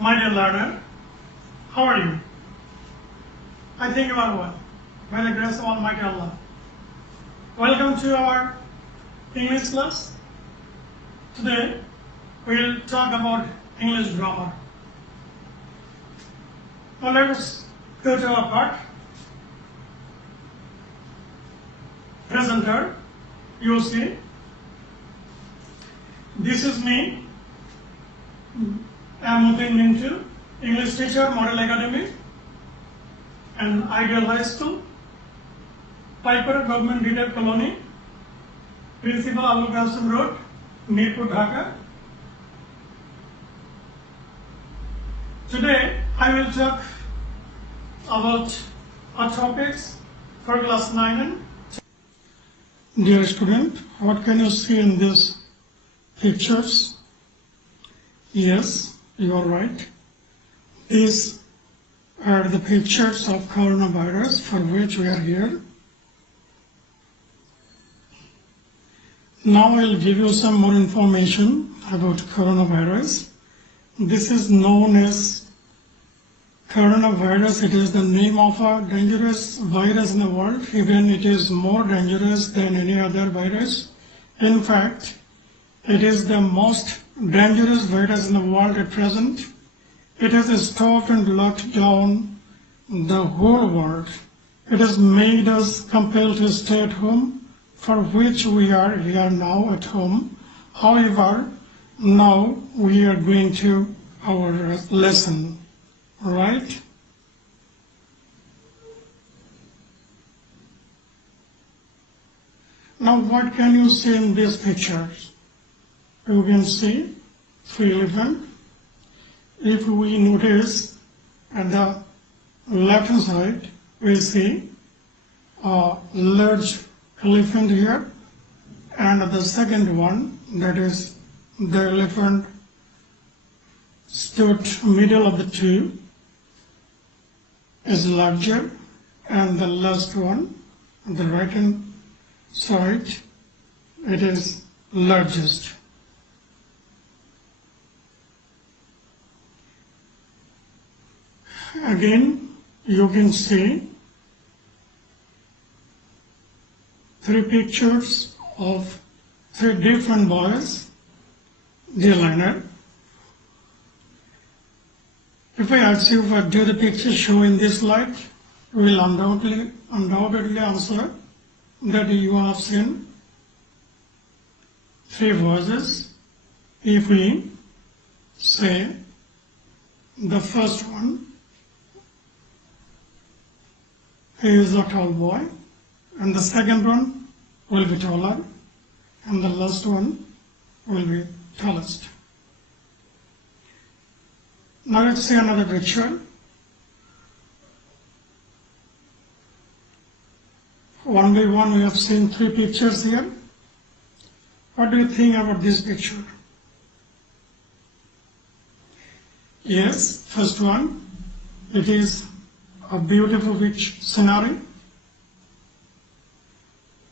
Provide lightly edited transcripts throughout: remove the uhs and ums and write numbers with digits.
My dear learner, how are you? I think you are well, by the grace of Almighty Allah. Welcome to our English class. Today, we'll talk about English grammar. Now let us go to our part. Presenter, you see, this is me. I am Mutin Mintu, English teacher, Model Academy, and Ideal High School, Piper Government Retail Colony, Principal Abu Qasim Road, Mirpur, Dhaka. Today, I will talk about our topics for class 9 and 10. Dear student, what can you see in these pictures? Yes, you are right. These are the pictures of coronavirus for which we are here. Now I will give you some more information about coronavirus. This is known as coronavirus. It is the name of a dangerous virus in the world. Even it is more dangerous than any other virus. In fact, it is the most dangerous virus in the world at present. It has stopped and locked down the whole world. It has made us compelled to stay at home, for which we are now at home. However, now we are going to our lesson, right? Now what can you see in these pictures? You can see 3 elephants. If we notice at the left hand side, we see a large elephant here, and the second one, that is the elephant stood middle of the two, is larger, and the last one, on the right hand side, it is largest. Again, you can see 3 pictures of 3 different boys. Dear learner, if I ask you what do the pictures show in this slide, you will undoubtedly answer that you have seen 3 voices. If we say the first one, he is a tall boy, and the second one will be taller, and the last one will be tallest. Now let's see another picture. One by one we have seen 3 pictures here. What do you think about this picture? Yes, first one, it is a beautiful beach scenery,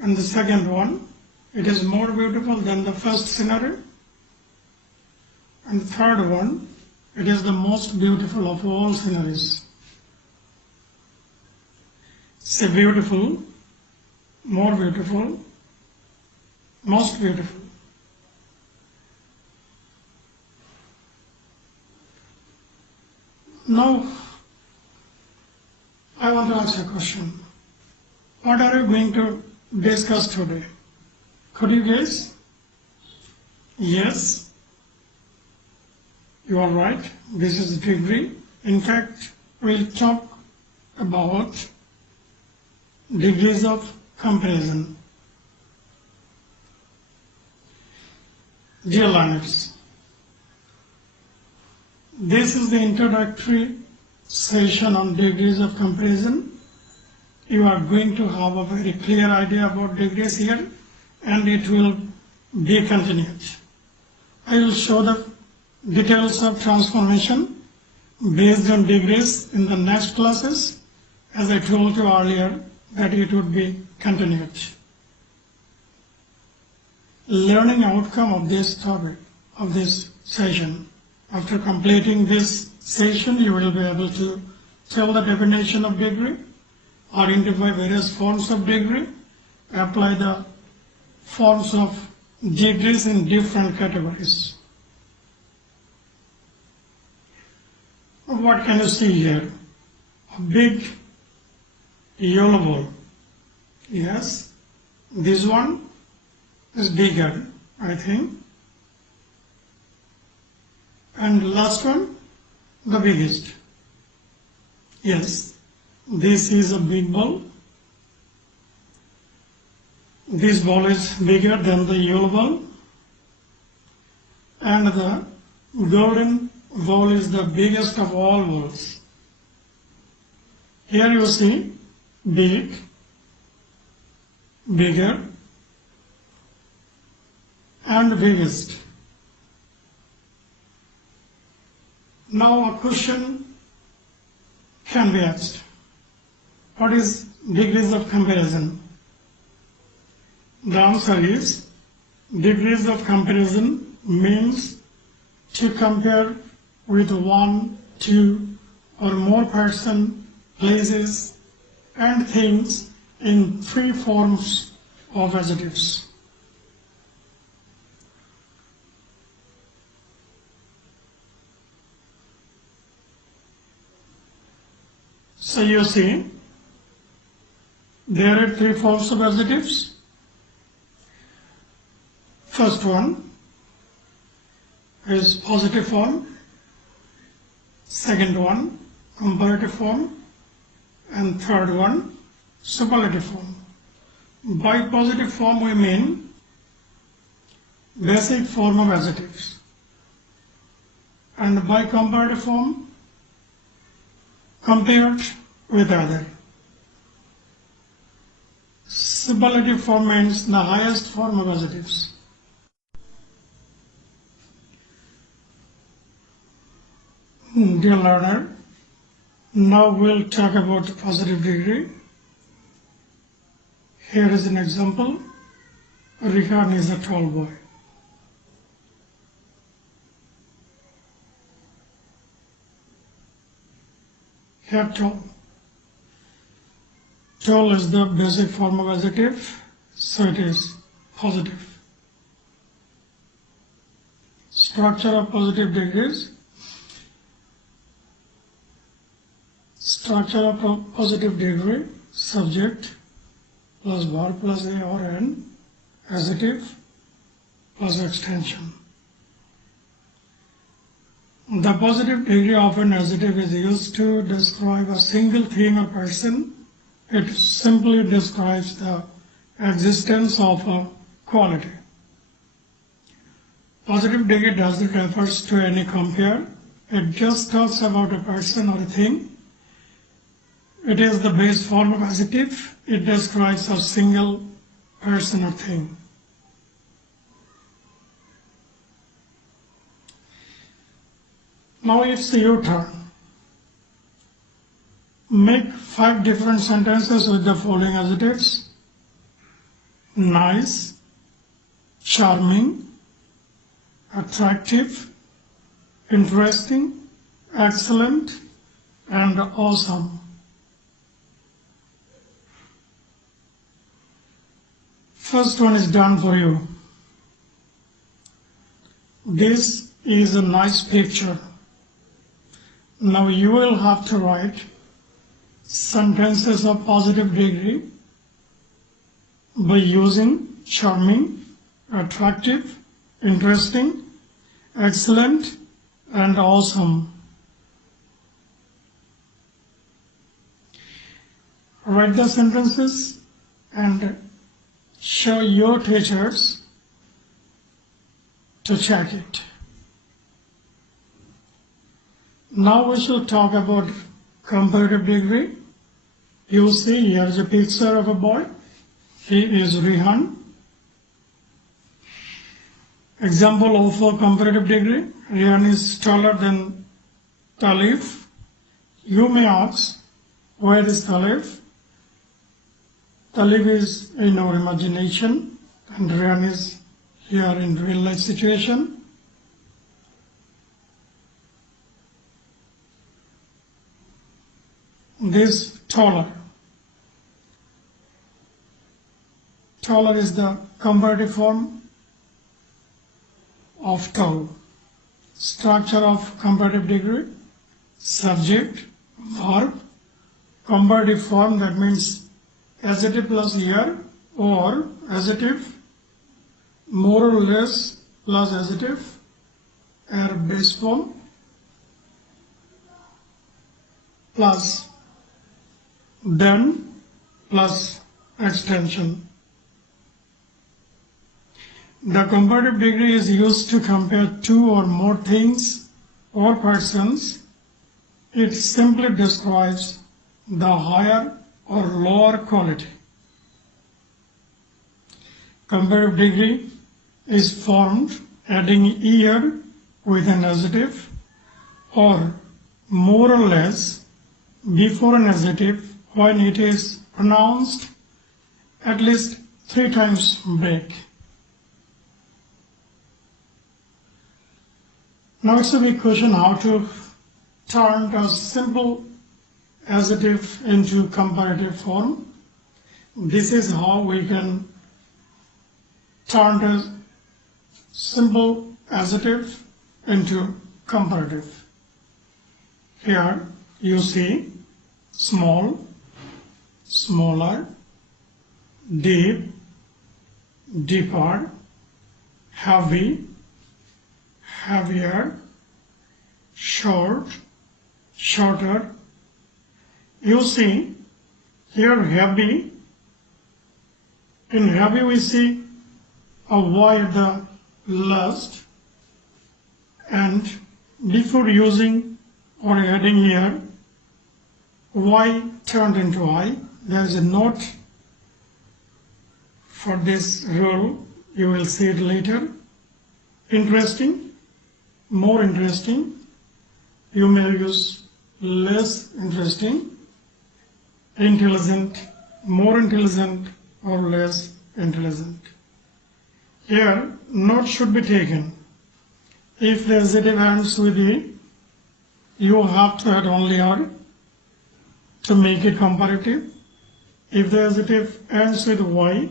and the second one, it is more beautiful than the first scenery, and the third one, it is the most beautiful of all sceneries. Say beautiful, more beautiful, most beautiful. Now, I want to ask you a question. What are you going to discuss today? Could you guess? Yes, you are right. This is degree. In fact, we'll talk about degrees of comparison. Dear learners, this is the introductory session on degrees of comparison. You are going to have a very clear idea about degrees here, and it will be continued. I will show the details of transformation based on degrees in the next classes, as I told you earlier that it would be continued. Learning outcome of this topic, of this session, after completing this session you will be able to tell the definition of degree, identify various forms of degree, apply the forms of degrees in different categories. What can you see here? A big yellow ball. Yes, this one is bigger, I think. And last one, the biggest. Yes, this is a big ball. This ball is bigger than the yellow ball. And the golden ball is the biggest of all balls. Here you see big, bigger, and biggest. Now a question can be asked. What is degrees of comparison? The answer is degrees of comparison means to compare with one, two, or more person, places, and things in three forms of adjectives. So you see, there are three forms of adjectives. First one is positive form, second one comparative form, and third one superlative form. By positive form we mean basic form of adjectives, and by comparative form compared with other. Superlative form means the highest form of adjectives. Dear learner, now we'll talk about the positive degree. Here is an example. Rihan is a tall boy. Here tall. Tall is the basic form of adjective, so it is positive. Structure of positive degrees. Structure of positive degree, subject plus verb plus a or an, adjective plus extension. The positive degree of an adjective is used to describe a single thing or person. It simply describes the existence of a quality. Positive degree doesn't refer to any compare. It just talks about a person or a thing. It is the base form of adjective. It describes a single person or thing. Now it's your turn. Make 5 different sentences with the following adjectives: nice, charming, attractive, interesting, excellent, and awesome. First one is done for you. This is a nice picture. Now you will have to write sentences of positive degree by using charming, attractive, interesting, excellent, and awesome. Write the sentences and show your teachers to check it. Now we shall talk about comparative degree. You see here is a picture of a boy. He is Rihan. Example of a comparative degree. Rihan is taller than Talib. You may ask, where is Talib? Talib is in our imagination and Rihan is here in real life situation. this taller. Taller is the comparative form of tall. Structure of comparative degree: subject, verb, comparative form, that means adjective plus er, or adjective more or less plus adjective, or base form plus then plus extension. The comparative degree is used to compare two or more things or persons. It simply describes the higher or lower quality. Comparative degree is formed adding er with an adjective or more or less before an adjective when it is pronounced at least 3 times break. Now it's a big question how to turn a simple adjective into comparative form. This is how we can turn a simple adjective into comparative. Here you see small, smaller, deep, deeper, heavy, heavier, short, shorter. You see here heavy. In heavy we see a Y at the last, and before using or adding here Y turned into I. There is a note for this rule. You will see it later. Interesting, more interesting. You may use less interesting, intelligent, more intelligent, or less intelligent. Here, note should be taken. If the adjective ends with E, you have to add only R to make it comparative. If the adjective ends with Y,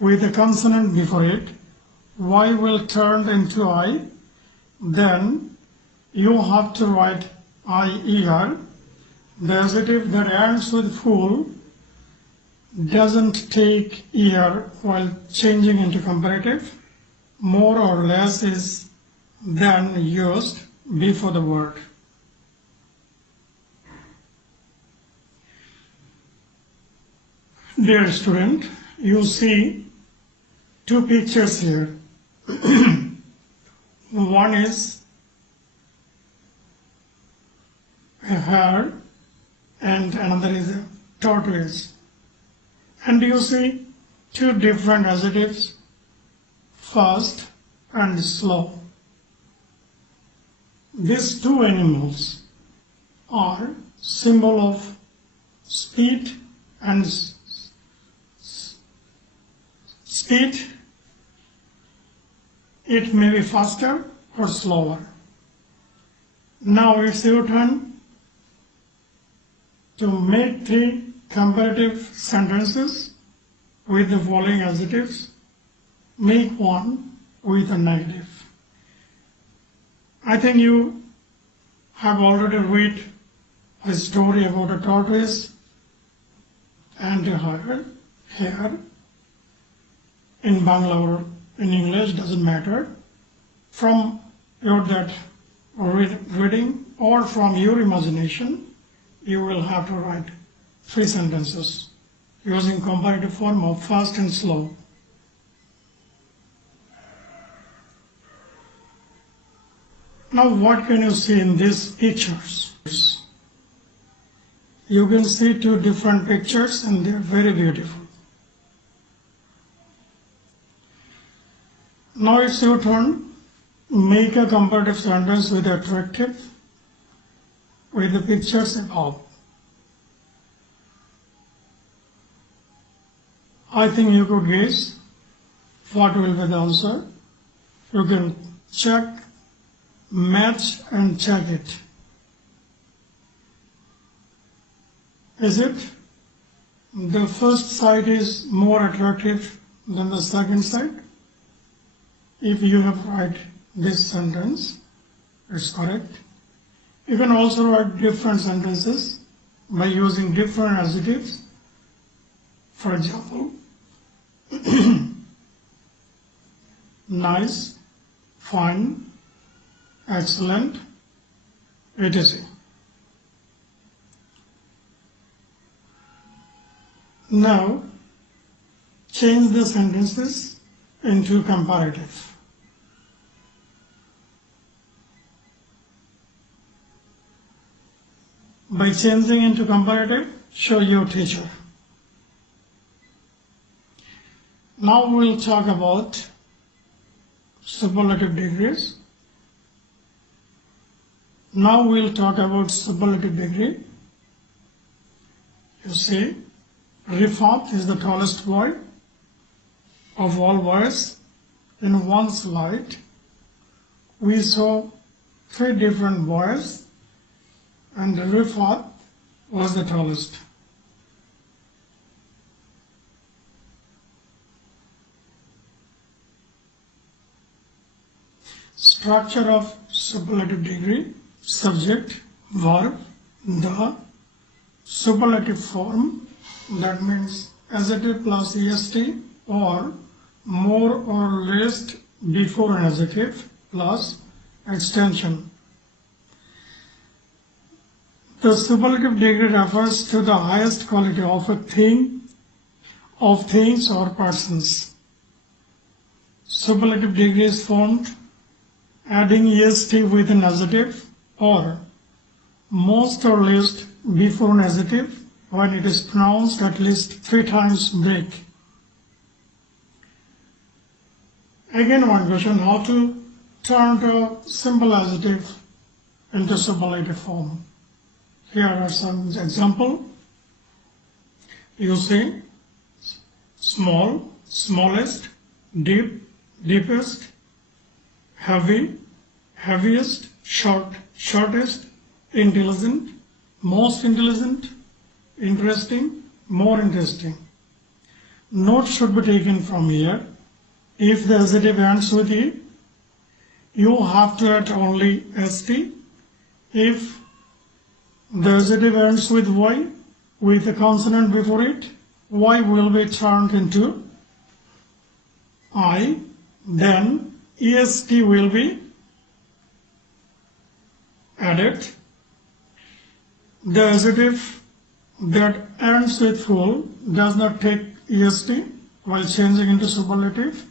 with a consonant before it, Y will turn into I, then you have to write IER. The adjective that ends with full doesn't take ER while changing into comparative. More or less is then used before the word. Dear student, you see 2 pictures here. One is a hare and another is a tortoise. And you see 2 different adjectives, fast and slow. These 2 animals are symbol of speed and speed. It may be faster or slower. Now it's your turn to make 3 comparative sentences with the following adjectives. Make one with a negative. I think you have already read a story about a tortoise and a hare. In Bangla or in English, doesn't matter. From your reading or from your imagination, you will have to write 3 sentences using comparative form of fast and slow. Now what can you see in these pictures? You can see 2 different pictures and they are very beautiful. Now it's your turn. Make a comparative sentence with attractive with the pictures above. I think you could guess what will be the answer. You can check, match and check it. Is it the first side is more attractive than the second side? If you have write this sentence, it's correct. You can also write different sentences by using different adjectives. For example, nice, fine, excellent, etc. Now, change the sentences into comparative. By changing into comparative, show your teacher. Now we'll talk about superlative degrees. Now we'll talk about superlative degree. You see, Rifat is the tallest boy of all boys. In one slide, we saw 3 different boys, and Rifat was the tallest. Structure of superlative degree: subject, verb, the. Superlative form, that means adjective plus est or more or less before an adjective plus extension. The superlative degree refers to the highest quality of a thing, of things or persons. Superlative degree is formed adding est with an adjective or most or least before an adjective when it is pronounced at least 3 times break. Again, one question: how to turn a simple adjective into superlative form? Here are some examples. You say small, smallest, deep, deepest, heavy, heaviest, short, shortest, intelligent, most intelligent, interesting, more interesting. Note should be taken from here. If the adjective ends with E, you have to add only st. If the adjective ends with Y, with a consonant before it, Y will be turned into I, then est will be added. The adjective that ends with full does not take est while changing into superlative.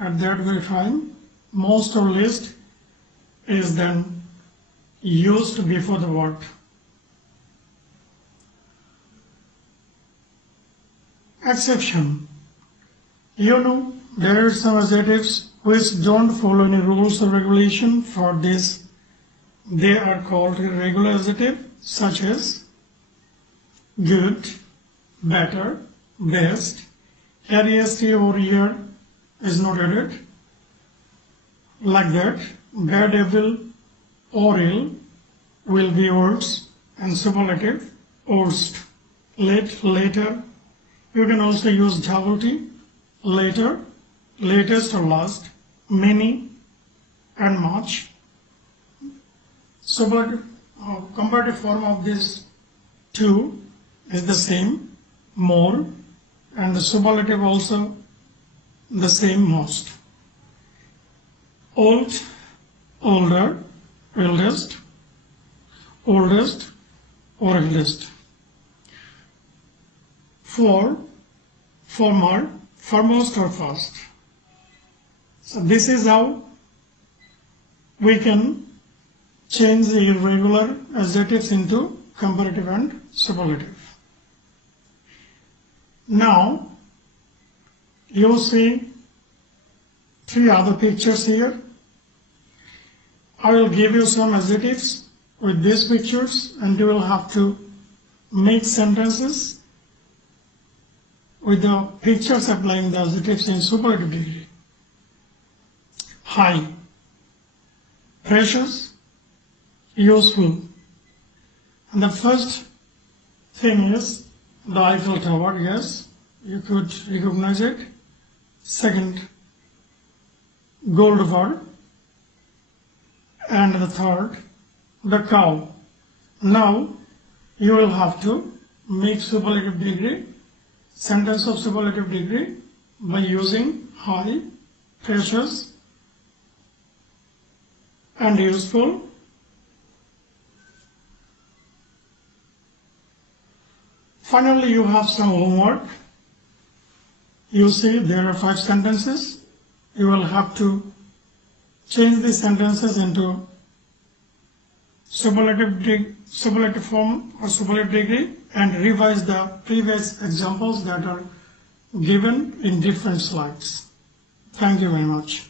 At that very time, most or least is then used before the word. Exception. You know, there are some adjectives which don't follow any rules or regulation. For this, they are called irregular adjectives, such as good, better, best. Here est over here is not added. Like that, bad, evil, or ill will be words, and superlative, worst. Late, later. You can also use double T, later, latest or last, many, and much. Superlative, comparative form of these two is the same, more, and the superlative also the same, most. Old, older, eldest, oldest, or eldest. For, former, foremost, or first. So this is how we can change the irregular adjectives into comparative and superlative. Now, you see 3 other pictures here. I will give you some adjectives with these pictures, and you will have to make sentences with the pictures applying the adjectives in superlative degree. High, precious, useful. And the first thing is the Eiffel Tower, yes, you could recognize it. Second, gold bar. And the third, the cow. Now, you will have to make superlative degree, sentence of superlative degree by using high, precious, and useful. Finally, you have some homework. You see there are 5 sentences. You will have to change the sentences into superlative form or superlative degree and revise the previous examples that are given in different slides. Thank you very much.